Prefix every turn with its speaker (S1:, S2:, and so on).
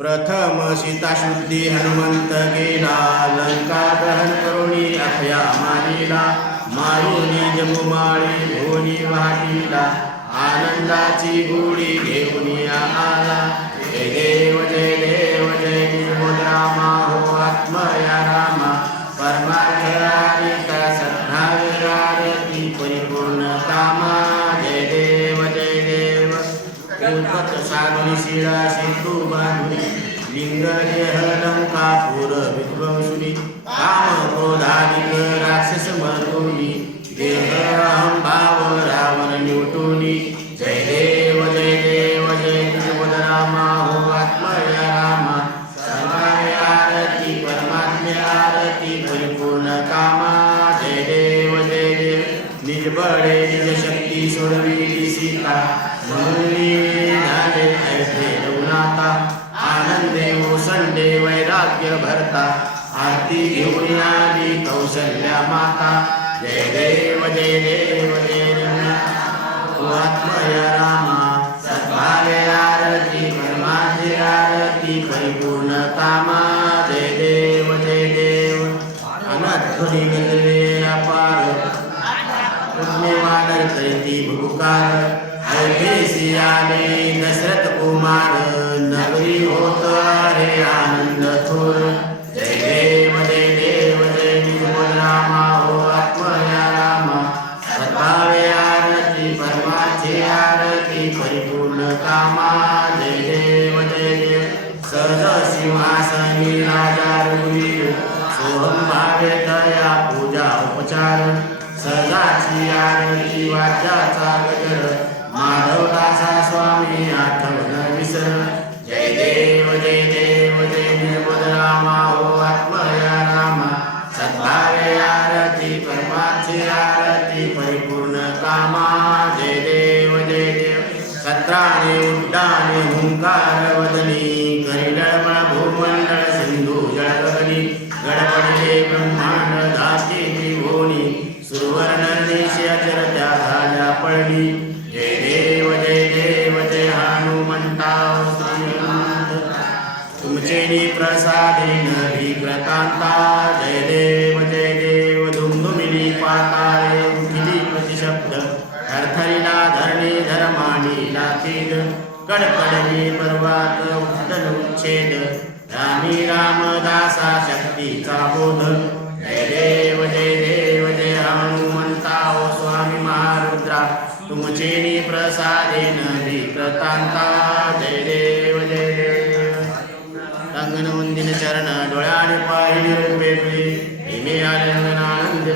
S1: प्रथम सीताशुद्धी हनुमंत गेला लंका दहन करुणी अभया मारिला मारुनी जमुमाळी भोनी वाटीला आनंदाची गोळी घेऊन आला. जय देव जय देव जय निर्मोद रामा हो आत्मया रामा. परमार्थारिका सद्भावी परिपूर्ण कामा उल्पत सागरी शिळा सेतू लिंग देह लंका पूर विध्वंसुनी काम क्रोधाधिक राक्षस मर्दुनी देह अहम भाव रावण निवटुनी जय देव जय देव जय कृष्ण रामा हो आत्मया रामा। सर्वाय आरती परमात्म्य आरती परिपूर्ण कामा। जय देव जय देव निर्बळे निज शक्ती सोडविली सीता। म्हणून झाले ऐसे रघुनाथा आनंदे ओसंडे वैराग्य भरता आरती घेऊन आली कौशल्या माता. जय देव जय देव जय आत्मया रामा सद्भावे आरती परमाचे आरती परिपूर्ण कामा जय देव जय देव. अनध्वनी गजरे अपार. पुण्यवानर करीती भुकार. अयोध्येसी दशरथ कुमार नगरी होत आहे आनंद थोर जय देव जय देव जय निर्मल रामा हो आत्मया रामा. सद्भावे आरती परमाची आरती परिपूर्ण कामा. जय देव जय देव. सहज सिंहासनी राजा रघुवीर सोहम भावे दया पूजा उपचार. सदाची आरती वाच्याचा गजर. माधवदासा स्वामी आठवण विसर जय देव जय देव जय निर्मल रामा हो आत्मया रामा। सद्भावे आरती परमाची आरती परिपूर्ण कामा। जय देव जय देव। सत्राणे उड्डाणे हुंकार वदनी करिडळमळ भूमंडळ सिंधू जळगगनी गडबडले ब्रह्मांड धाती त्रिभुवनी सुवर्ण निश्चर त्या झाल्या पडली तुमचे नी प्रसादे जय देव जय देव धुमधुमिली पाताळे उठिली प्रतिशब्द थरथरिला धरणे धर्माणी लाथील कडकडली पर्वात उद्धल उच्छेद रामी रामदासा शक्तीचा बोध जय देव जय देव जय हनुमंता ओ स्वामी महारुद्रा तुमचेनी प्रसादेन प्रसादे जय देव അങ്ങനെ ഒന്നിന് ചരണ ഡൊളാടി പായി നിറയുമ്പേ ഇനിയാൽ എങ്ങനാണ് എന്റെ